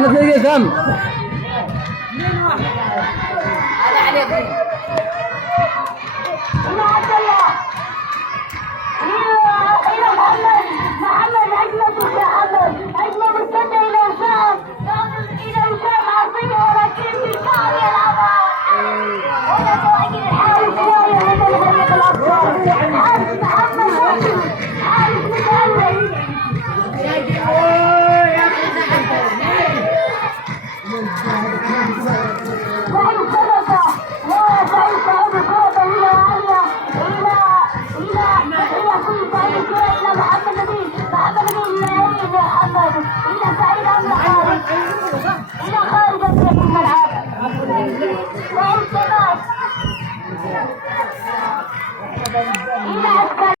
محمد نبيل كم؟ هذا عليه محمد أجمل يا حمد أجمل السنة إلى وسام إلى وسام عظيم ولكن في شعر يلعبها هنا تواجد الحارس شوية مثل فريق الأبطال حارس محمد حارس متألق سعيد سلطة وسعيد صاحب الكرة طويلة عالية إلى كل سعيد كرة إلى محمد نبيل إلى محمد إلى سعيد أمل خالد إلى خارج الملعب سعيد سماك